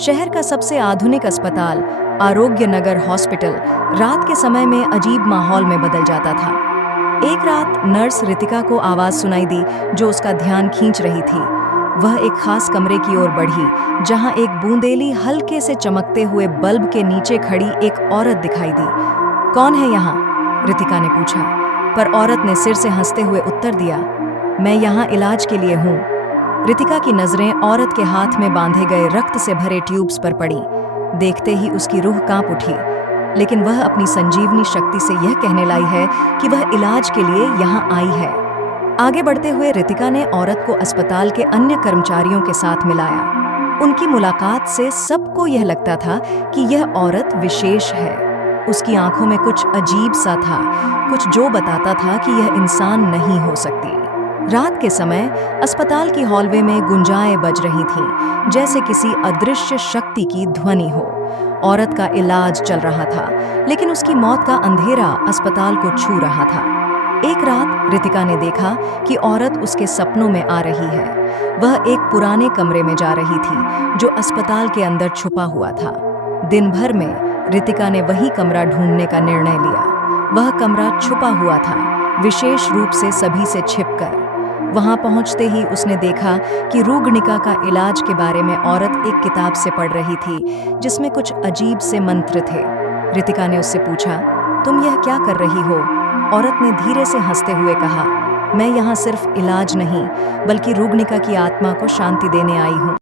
शहर का सबसे आधुनिक अस्पताल आरोग्य नगर हॉस्पिटल रात के समय में अजीब माहौल में बदल जाता था। एक रात नर्स रितिका को आवाज सुनाई दी जो उसका ध्यान खींच रही थी। वह एक खास कमरे की ओर बढ़ी जहां एक बूंदेली हल्के से चमकते हुए बल्ब के नीचे खड़ी एक औरत दिखाई दी। कौन है यहाँ? रितिका ने पूछा, पर औरत ने सिर से हंसते हुए उत्तर दिया, मैं यहाँ इलाज के लिए हूँ। रितिका की नजरें औरत के हाथ में बांधे गए रक्त से भरे ट्यूब्स पर पड़ी। देखते ही उसकी रूह कांप उठी, लेकिन वह अपनी संजीवनी शक्ति से यह कहने लाई है कि वह इलाज के लिए यहाँ आई है। आगे बढ़ते हुए रितिका ने औरत को अस्पताल के अन्य कर्मचारियों के साथ मिलाया। उनकी मुलाकात से सबको यह लगता था कि यह औरत विशेष है। उसकी आंखों में कुछ अजीब सा था, कुछ जो बताता था कि यह इंसान नहीं हो सकती। रात के समय अस्पताल की हॉलवे में गुंजाएं बज रही थीं, जैसे किसी अदृश्य शक्ति की ध्वनि हो। औरत का इलाज चल रहा था, लेकिन उसकी मौत का अंधेरा अस्पताल को छू रहा था। एक रात रितिका ने देखा कि औरत उसके सपनों में आ रही है। वह एक पुराने कमरे में जा रही थी जो अस्पताल के अंदर छुपा हुआ था। दिन भर में रितिका ने वही कमरा ढूंढने का निर्णय लिया। वह कमरा छुपा हुआ था, विशेष रूप से सभी से छिपकर। वहां पहुंचते ही उसने देखा कि रुग्णिका का इलाज के बारे में औरत एक किताब से पढ़ रही थी जिसमें कुछ अजीब से मंत्र थे। रितिका ने उससे पूछा, तुम यह क्या कर रही हो? औरत ने धीरे से हंसते हुए कहा, मैं यहाँ सिर्फ इलाज नहीं बल्कि रुग्णिका की आत्मा को शांति देने आई हूँ।